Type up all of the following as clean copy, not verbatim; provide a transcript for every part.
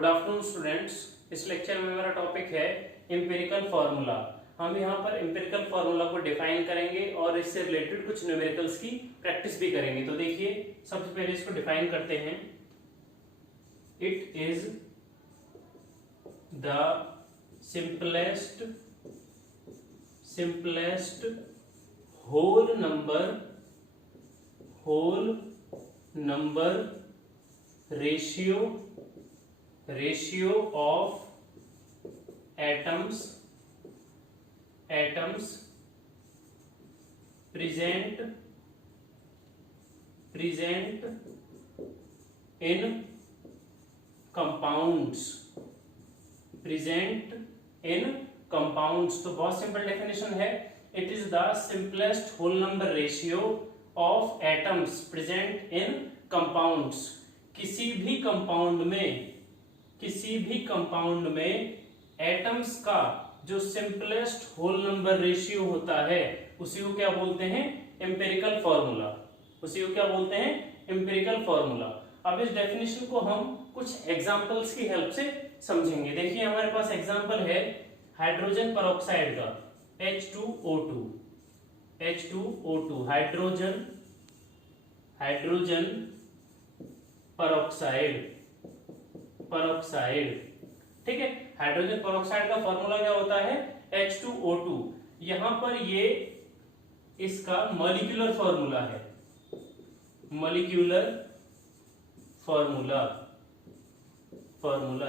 Good afternoon students. इस lecture में मेरा टॉपिक है एम्पिरिकल फार्मूला। हम यहाँ पर एम्पिरिकल फार्मूला को डिफाइन करेंगे और इससे रिलेटेड कुछ न्यूमेरिकल्स की प्रैक्टिस भी करेंगे। तो देखिए, सबसे पहले इसको डिफाइन करते हैं। It is the simplest whole number ratio of atoms present in compounds। तो बहुत सिंपल डेफिनेशन है। It is the simplest whole number ratio of atoms present in compounds. किसी भी कंपाउंड में एटम्स का जो सिंपलेस्ट होल नंबर रेशियो होता है उसी को क्या बोलते हैं? Empirical formula. अब इस डेफिनेशन को हम कुछ एग्जांपल्स की हेल्प से समझेंगे। देखिए, हमारे पास एग्जांपल है हाइड्रोजन परऑक्साइड का H2O2 हाइड्रोजन परऑक्साइड। ठीक है, हाइड्रोजन परऑक्साइड का फॉर्मूला क्या होता है? H2O2। यहां पर ये इसका मॉलिक्यूलर फॉर्मूला है।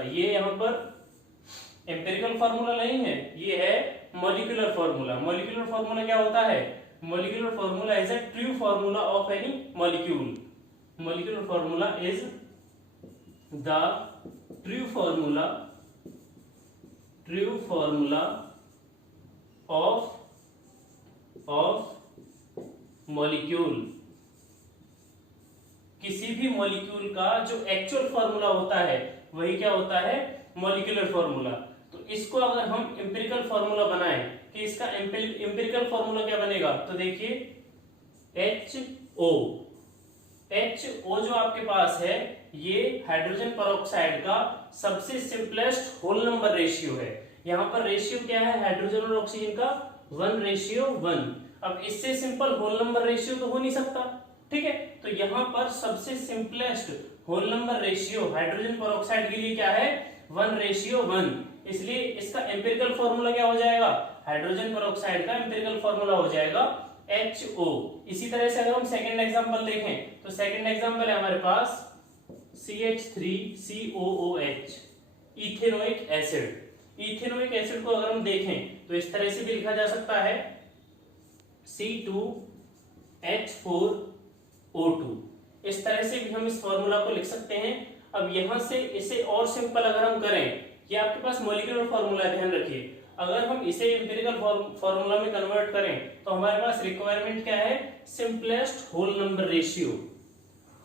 ये यहां पर एम्पिरिकल फॉर्मूला नहीं है, ये है मॉलिक्यूलर फॉर्मूला। मॉलिक्यूलर फॉर्मूला क्या होता है? Molecular formula is a true formula of any molecule. Molecular formula is the true formula of molecule. किसी भी मॉलिक्यूल का जो एक्चुअल फॉर्मूला होता है वही क्या होता है? Molecular formula. तो इसको अगर हम एम्पिरिकल फॉर्मूला बनाएं कि इसका एम्पिरिकल फॉर्मूला क्या बनेगा, तो देखिए HO जो आपके पास है ये हाइड्रोजन परऑक्साइड का सबसे सिंपलेस्ट होल नंबर रेशियो है। यहां पर रेशियो क्या है हाइड्रोजन और ऑक्सीजन का? 1:1। अब इससे सिंपल होल नंबर रेशियो तो हो नहीं सकता। ठीक है, तो यहां पर सबसे simplest whole number ratio hydrogen peroxide के लिए क्या है? 1:1। इसलिए इसका एम्पिरिकल फॉर्मूला क्या हो जाएगा? हाइड्रोजन परऑक्साइड का एम्पिरिकल फॉर्मूला हो जाएगा HO। इसी तरह से अगर हम सेकंड एग्जांपल देखें तो सेकंड एग्जांपल है हमारे पास CH3COOH इथेनोइक एसिड को अगर हम देखें तो इस तरह से भी लिखा जा सकता है C2H4O2। इस तरह से भी हम इस फॉर्मूला को लिख सकते हैं। अब यहां से इसे और सिंपल अगर हम करें, ये आपके पास मॉलिक्यूलर फॉर्मूला है, ध्यान रखिए। अगर हम इसे एम्पिरिकल फॉर्मूला में कन्वर्ट करें तो हमारे पास रिक्वायरमेंट क्या है? Simplest whole number ratio.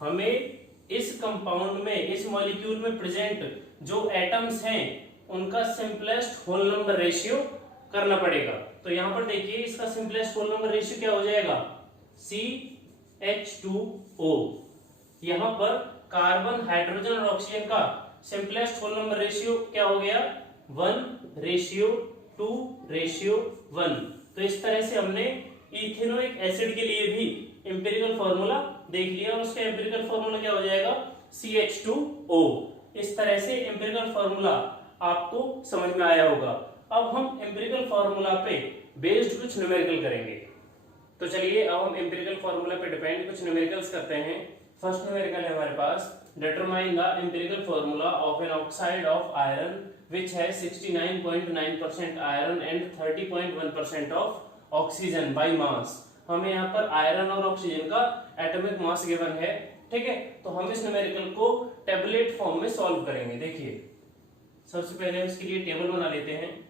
हमें इस कंपाउंड में, इस मॉलिक्यूल में प्रेजेंट जो एटम्स हैं उनका सिंपलेस्ट होल नंबर रेशियो करना पड़ेगा। तो यहां पर देखिए, इसका सिंपलेस्ट होल नंबर रेशियो क्या हो जाएगा? CH2O। यहां पर कार्बन, हाइड्रोजन और ऑक्सीजन का सिंपलेस्ट होल नंबर रेशियो क्या हो गया? 1:2:1। तो इस तरह से हमने इथेनोइक एसिड के लिए भी एम्पिरिकल फॉर्मूला देख लिया और उसका एम्पिरिकल फॉर्मूला क्या हो जाएगा? CH2O। इस तरह से एम्पिरिकल फॉर्मूला आपको समझ में आया होगा। अब हम एम्पिरिकल फॉर्मूला पे बेस्ड कुछ न्यूमेरिकल करेंगे। तो चलिए, अब हम एम्पिरिकल फॉर्मूला पे डिपेंड कुछ न्यूमेरिकल्स करते हैं। फर्स्ट न्यूमेरिकल है हमारे पास, determine the empirical formula of an oxide of iron which has 69.9% iron and 30.1% of oxygen by mass. हमें यहाँ पर आयरन और ऑक्सीजन का एटॉमिक मास गिवन है। ठीक है, तो हम इस न्यूमेरिकल को टेबलेट फॉर्म में सॉल्व करेंगे। देखिए, सबसे पहले हम इसके लिए टेबल बना लेते हैं।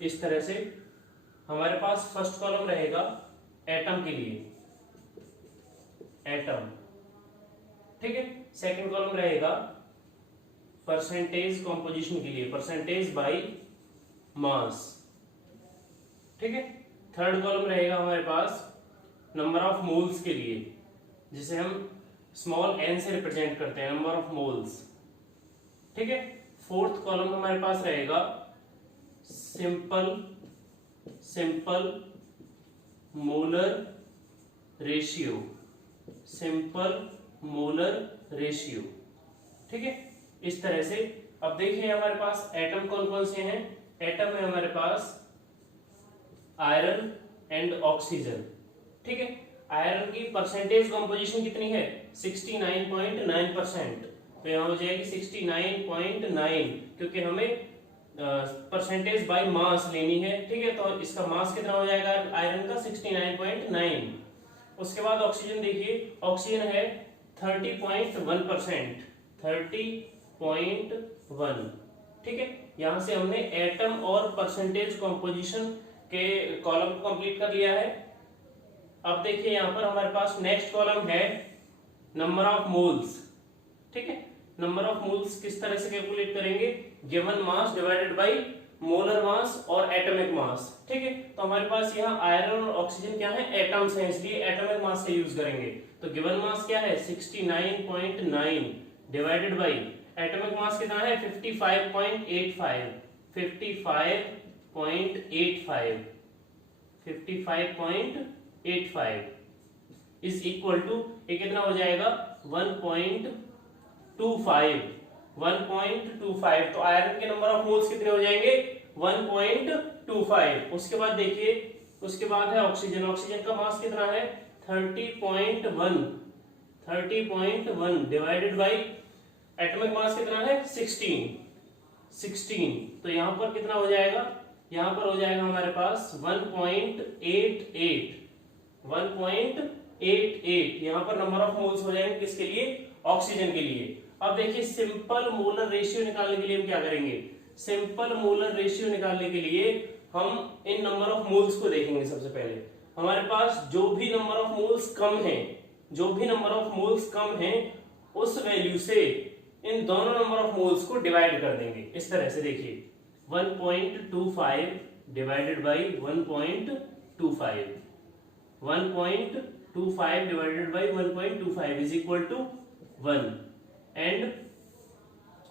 इस तरह से हमारे पास फर्स्ट कॉलम रहेगा एटम के लिए, एटम। ठीक है, सेकंड कॉलम रहेगा परसेंटेज कॉम्पोजिशन के लिए, परसेंटेज बाय मास। ठीक है, थर्ड कॉलम रहेगा हमारे पास नंबर ऑफ मोल्स के लिए, जिसे हम स्मॉल n से रिप्रेजेंट करते हैं, नंबर ऑफ मोल्स। ठीक है, फोर्थ कॉलम हमारे पास रहेगा simple molar ratio, simple molar ratio. ठीक है, इस तरह से। अब देखिए हमारे पास एटम कौन कौन से हैं। एटम है हमारे पास आयरन एंड ऑक्सीजन। ठीक है, आयरन की परसेंटेज कंपोजिशन कितनी है 69.9%, तो यहाँ हो जाएगी 69.9, क्योंकि हमें परसेंटेज बाय मास लेनी है। ठीक है, तो इसका मास कितना हो जाएगा आयरन का 69.9। उसके बाद ऑक्सीजन देखिए, ऑक्सीजन है 30.1%, 30.1। ठीक है, यहां से हमने एटम और परसेंटेज कंपोजिशन के कॉलम को कंप्लीट कर लिया है। अब देखिए यहां पर हमारे पास नेक्स्ट कॉलम है नंबर ऑफ मोल्स। ठीक है, नंबर ऑफ मोल्स किस तरह से कैलकुलेट करेंगे, given mass divided by molar mass और एटॉमिक मास। ठीक है, तो हमारे पास यहाँ आयरन और ऑक्सीजन क्या है, एटम्स हैं, इसलिए एटॉमिक मास का यूज करेंगे। तो गिवन मास क्या है 69.9 डिवाइडेड बाय एटॉमिक मास कितना है 55.85, 55.85 इज इक्वल टू, ये कितना हो जाएगा 1.25। तो आयरन के नंबर ऑफ मोल्स कितने हो जाएंगे 1.25। उसके बाद देखिए, उसके बाद है ऑक्सीजन। ऑक्सीजन का मास कितना है 30.1 डिवाइडेड बाय एटॉमिक मास कितना है 16। तो यहां पर कितना हो जाएगा, यहां पर हो जाएगा हमारे पास 1.88। यहां पर नंबर ऑफ मोल्स हो जाएंगे किसके लिए, ऑक्सीजन के लिए। अब देखिए सिंपल मोलर रेशियो निकालने के लिए हम क्या करेंगे, सिंपल मोलर रेशियो निकालने के लिए हम इन नंबर ऑफ मोल्स को देखेंगे। सबसे पहले हमारे पास जो भी नंबर ऑफ मोल्स कम है, जो भी नंबर ऑफ मोल्स कम है, उस वैल्यू से इन दोनों नंबर ऑफ मोल्स को डिवाइड कर देंगे। इस तरह से देखिए 1.25 divided by 1.25, 1.25 divided by 1.25 is equal to 1। And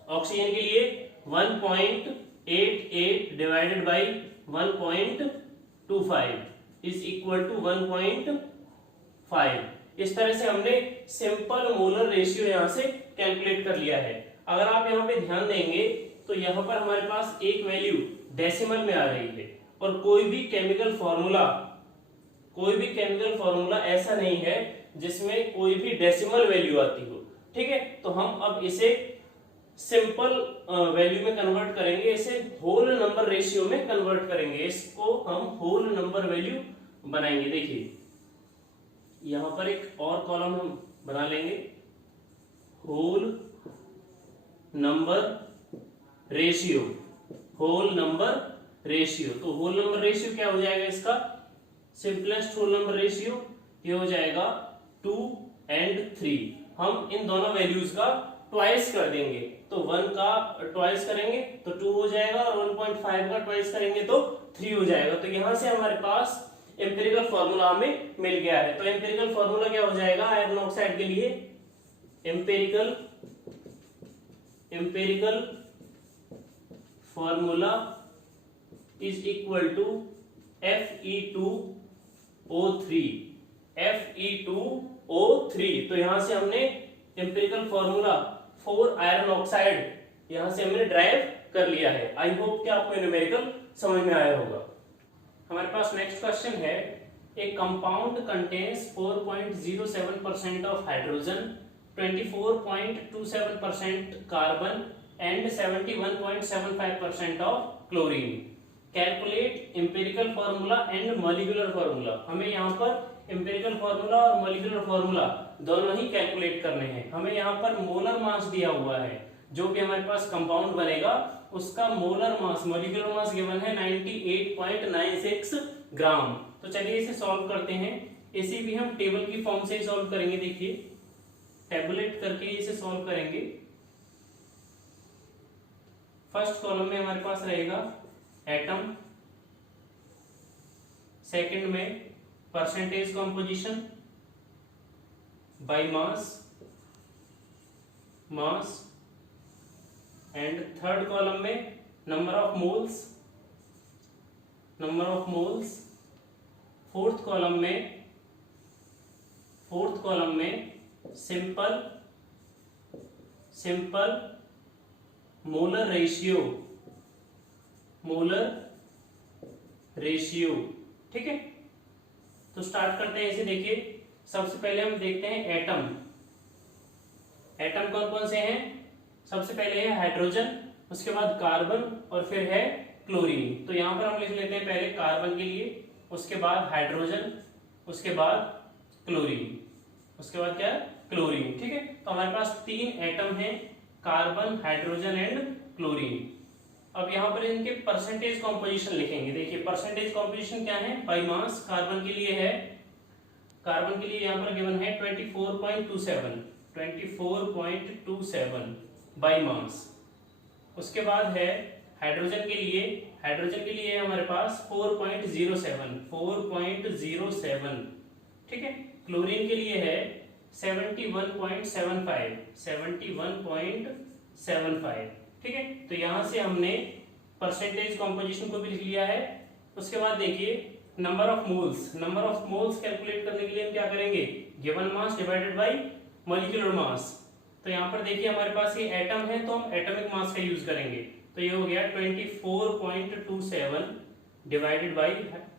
oxygen के लिए 1.88 divided by 1.25 is equal to 1.5। इस तरह से हमने सिंपल मोलर रेशियो यहां से कैलकुलेट कर लिया है। अगर आप यहां पे ध्यान देंगे तो यहां पर हमारे पास एक वैल्यू डेसिमल में आ रही है, और कोई भी केमिकल फॉर्मूला ऐसा नहीं है जिसमें कोई भी डेसिमल वैल्यू आती हो। ठीक है, तो हम अब इसे सिंपल वैल्यू में कन्वर्ट करेंगे, इसे होल नंबर रेशियो में कन्वर्ट करेंगे, इसको हम होल नंबर वैल्यू बनाएंगे। देखिए यहां पर एक और कॉलम हम बना लेंगे, whole number ratio, whole number ratio. तो होल नंबर रेशियो क्या हो जाएगा इसका, सिंपलेस्ट होल नंबर रेशियो ये हो जाएगा 2 and 3। हम इन दोनों वैल्यूज का ट्वाइस कर देंगे, तो 1 का ट्वाइस करेंगे तो 2 हो जाएगा, और 1.5 का ट्वाइस करेंगे तो 3 हो जाएगा। तो यहां से हमारे पास एम्पिरिकल फॉर्मूला हमें मिल गया है। तो एम्पिरिकल फॉर्मूला क्या हो जाएगा आयरन ऑक्साइड के लिए, empirical formula is equal to Fe2O3। तो यहां से हमने empirical formula for iron oxide यहां से हमने ड्राइव कर लिया है। आई होप कि आपको न्यूमेरिकल समझ में आया होगा। हमारे पास नेक्स्ट क्वेश्चन है, ए compound contains 4.07% of hydrogen, 24.27% carbon and 71.75% of chlorine. Calculate empirical formula and molecular formula. हमें यहाँ पर एम्पिरिकल फॉर्मूला और मॉलिक्यूलर फॉर्मूला दोनों ही कैलकुलेट करने हैं। हमें यहाँ पर मोलर मास दिया हुआ है, जो भी हमारे पास कंपाउंड बनेगा उसका molar mass, molecular mass given है 98.96 ग्राम। तो चलिए इसे सॉल्व करते हैं। इसे भी हम टेबल की फॉर्म से सॉल्व करेंगे। देखिए टेबुलेट करके इसे सॉल्व करेंगे। फर्स्ट कॉलम में हमारे पास रहेगा एटम, सेकंड में percentage composition by mass, mass, and third column में number of moles, fourth column में सिंपल मोलर रेशियो। ठीक है, तो स्टार्ट करते हैं इसे। देखिए सबसे पहले हम देखते हैं एटम कौन कौन से हैं। सबसे पहले है हाइड्रोजन, उसके बाद कार्बन और फिर है क्लोरीन। तो यहां पर हम लिख लेते हैं पहले कार्बन के लिए, उसके बाद हाइड्रोजन, उसके बाद क्लोरीन, उसके बाद क्या है क्लोरीन। ठीक है, तो हमारे पास 3 एटम हैं, कार्बन, हाइड्रोजन एंड क्लोरीन। अब यहाँ पर इनके परसेंटेज कॉम्पोजिशन लिखेंगे। देखिए परसेंटेज कॉम्पोजिशन क्या है, बाय मास। कार्बन के लिए यहाँ पर गिवन है 24.27 बाय मास। उसके बाद है हाइड्रोजन के लिए हमारे पास 4.07। ठीक है, क्लोरीन के लिए है 71.75। ठीक है, तो यहां से हमने परसेंटेज कॉम्पोजिशन को भी लिख लिया है। उसके बाद देखिए नंबर ऑफ मोल्स कैलकुलेट करने के लिए हम क्या करेंगे, given mass divided by molecular mass. तो यहाँ पर देखिए हमारे पास ये एटम है तो हम एटॉमिक मास का यूज करेंगे। तो ये हो गया 24.27 डिवाइडेड बाय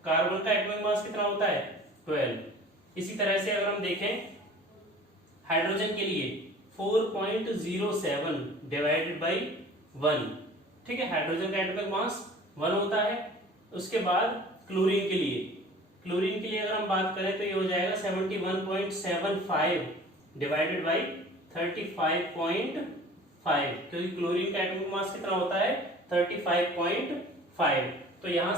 कार्बन का एटॉमिक मास कितना होता है 12। इसी तरह से अगर हम देखें हाइड्रोजन के लिए 4.07 डिवाइडेड बाय 1। ठीक है, हाइड्रोजन का एटॉमिक मास 1 होता है। उसके बाद क्लोरीन के लिए अगर हम बात करें तो ये हो जाएगा 71.75 डिवाइडेड बाय 35.5, क्योंकि क्लोरीन का एटॉमिक मास कितना होता है 35.5। तो यहां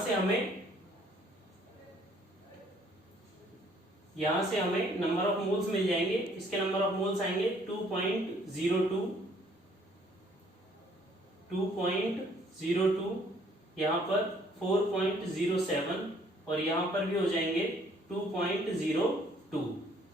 से हमें नंबर ऑफ मोल्स मिल जाएंगे। इसके नंबर ऑफ मोल्स आएंगे 2.02, यहाँ पर 4.07 और यहाँ पर भी हो जाएंगे 2.02।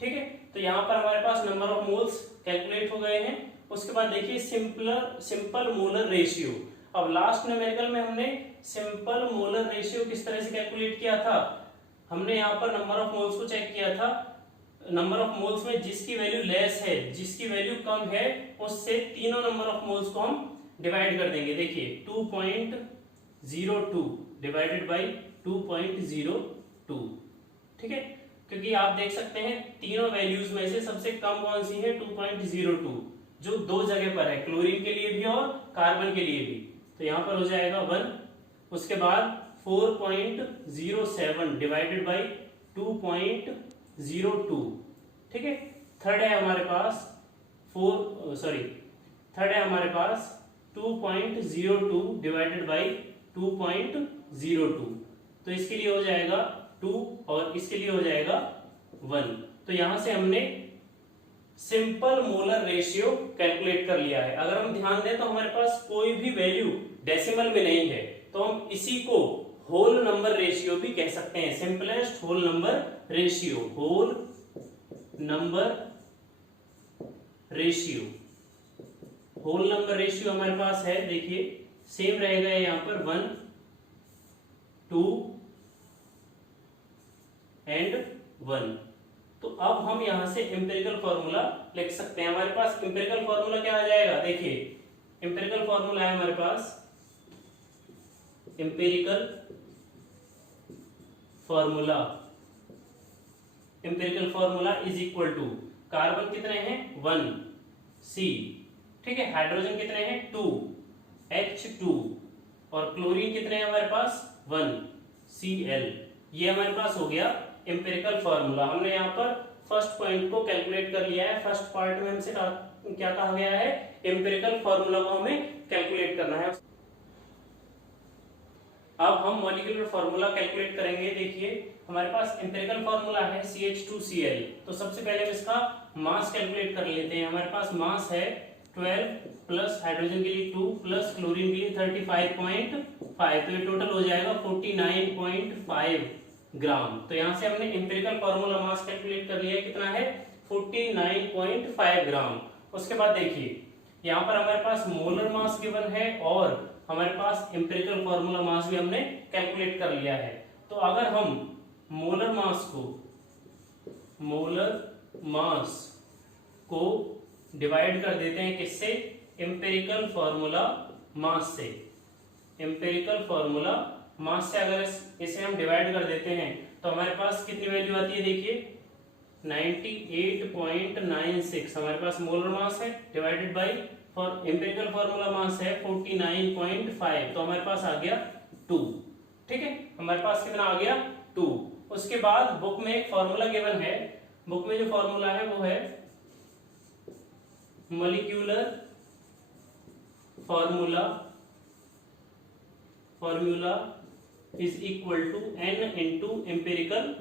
ठीक है, तो यहाँ पर हमारे पास नंबर ऑफ मोल्स कैलकुलेट हो गए हैं। उसके बाद देखिए सिंपल मोलर रेशियो। अब लास्ट न्यूमेरिकल में हमने सिंपल मोलर रेशियो किस तरह से कैलकुलेट किया था, हमने यहाँ पर नंबर ऑफ मोल्स को चेक किया था। नंबर ऑफ मोल्स में जिसकी वैल्यू लेस है, जिसकी वैल्यू कम है, उससे तीनों नंबर ऑफ मोल्स को हम डिवाइड कर देंगे। देखिए 2.02 डिवाइडेड बाय 2.02। ठीक है, क्योंकि आप देख सकते हैं तीनों वैल्यूज में से सबसे कम कौन सी है 2.02, जो दो जगह पर है, क्लोरीन के लिए भी और कार्बन के लिए भी। तो यहां पर हो जाएगा 1। उसके बाद 4.07 डिवाइडेड बाय 2.02। ठीक है, थर्ड है हमारे पास 2.02 डिवाइडेड बाय 2.02। तो इसके लिए हो जाएगा 2 और इसके लिए हो जाएगा 1। तो यहां से हमने सिंपल मोलर रेशियो कैलकुलेट कर लिया है। अगर हम ध्यान दें तो हमारे पास कोई भी वैल्यू डेसिमल में नहीं है, तो हम इसी को होल नंबर रेशियो भी कह सकते हैं। सिंपलेस्ट होल नंबर रेशियो हमारे पास है। देखिए सेम रहेगा यहां पर 1, 2 एंड 1। तो अब हम यहां से एम्पिरिकल फॉर्मूला लिख सकते हैं। हमारे पास एम्पिरिकल फॉर्मूला क्या आ जाएगा, देखिए एम्पिरिकल फॉर्मूला है हमारे पास, empirical formula is equal to carbon कितने हैं 1 C। ठीक है, हाइड्रोजन कितने हैं 2 H2 और क्लोरीन कितने हैं हमारे पास 1 Cl। ये हमारे पास हो गया एम्पिरिकल फॉर्मूला। हमने यहाँ पर फर्स्ट पॉइंट को कैलकुलेट कर लिया है। फर्स्ट पार्ट में हमसे क्या कहा गया है, एम्पिरिकल फॉर्मूला को हमें कैलकुलेट करना है। अब हम मॉलिक्यूलर फॉर्मूला कैलकुलेट करेंगे। देखिए हमारे पास एम्पिरिकल फॉर्मूला है CH2Cl। तो सबसे पहले हम इसका मास कैलकुलेट कर लेते हैं। हमारे पास मास है 12 प्लस हाइड्रोजन के लिए 2 प्लस क्लोरीन के लिए 35.5, तो ये टोटल हो जाएगा 49.5 ग्राम। तो यहां से हमने एम्पिरिकल फॉर्मूला मास कैलकुलेट कर लिया, कितना है 49.5 ग्राम। उसके बाद देखिए यहाँ पर हमारे पास मोलर मास गिवन है और हमारे पास एम्पिरिकल फॉर्मूला मास भी हमने कैलकुलेट कर लिया है। तो अगर हम मोलर मास को डिवाइड कर देते हैं किससे, एम्पिरिकल फॉर्मूला मास से, एम्पिरिकल फॉर्मूला मास से अगर इसे हम डिवाइड कर देते हैं तो हमारे पास कितनी वैल्यू आती है, देखिए 98.96 हमारे पास मोलर मास है, divided by empirical formula mass है 49.5, तो हमारे पास आ गया 2। ठीक है, हमारे पास कितना आ गया 2। उसके बाद बुक में एक फॉर्मूला गिवन है, बुक में जो फॉर्मूला है वो है molecular formula is equal to n into empirical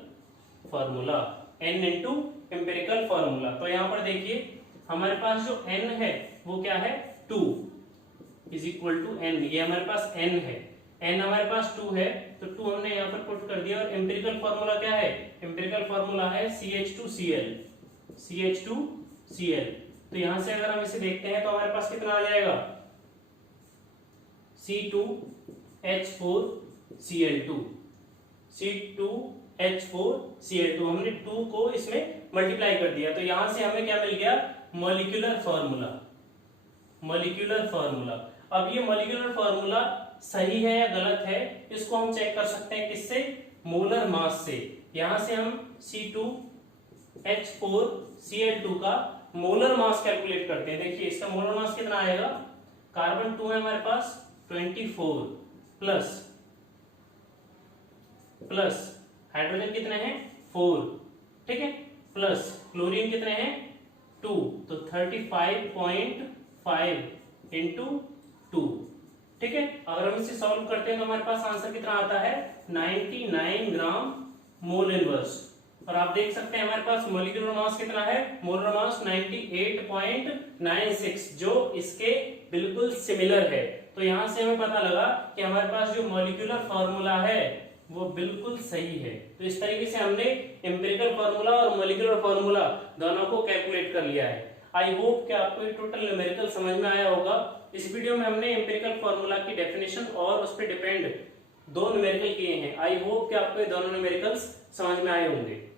formula, n into empirical formula. तो यहां पर देखिए हमारे पास जो n है वो क्या है 2 इज इक्वल टू n, ये हमारे पास n है, n हमारे पास 2 है तो 2 हमने यहाँ पर पुट कर दिया। और एम्पिरिकल फॉर्मूला क्या है, एम्पिरिकल फॉर्मूला है CH2Cl। तो यहां से अगर हम इसे देखते हैं तो हमारे पास कितना आ जाएगा C2H4Cl2, हमने 2 को इसमें मल्टीप्लाई कर दिया। तो यहां से हमें क्या मिल गया, मॉलिक्यूलर फॉर्मूला। अब ये मॉलिक्यूलर फॉर्मूला सही है या गलत है, इसको हम चेक कर सकते हैं किससे, मोलर मास से। यहां से हम C2H4Cl2 का मोलर मास कैलकुलेट करते हैं। देखिए इसका मोलर मास कितना आएगा, कार्बन 2 है हमारे पास 24 प्लस हाइड्रोजन कितने हैं 4, ठीक है, प्लस क्लोरीन कितने हैं 2, तो 35.5 इंटू 2। ठीक है, अगर हम इसे सॉल्व करते हैं तो हमारे पास आंसर कितना आता है 99 ग्राम मोल इनवर्स। और आप देख सकते हैं हमारे पास मॉलिक्यूलर मास कितना है, मोलर मास 98.96, जो इसके बिल्कुल सिमिलर है। तो यहां से हमें पता लगा कि हमारे पास जो मॉलिक्यूलर फॉर्मूला है वो बिल्कुल सही है। तो इस तरीके से हमने एम्पिरिकल फॉर्मूला और मॉलिक्यूलर फॉर्मूला दोनों को कैलकुलेट कर लिया है। आई होप कि आपको ये टोटल न्यूमेरिकल समझ में आया होगा। इस वीडियो में हमने एम्पिरिकल फॉर्मूला की डेफिनेशन और उस पर डिपेंड 2 न्यूमेरिकल किए हैं। आई होप कि आपको ये दोनों न्यूमेरिकल्स समझ में आए होंगे।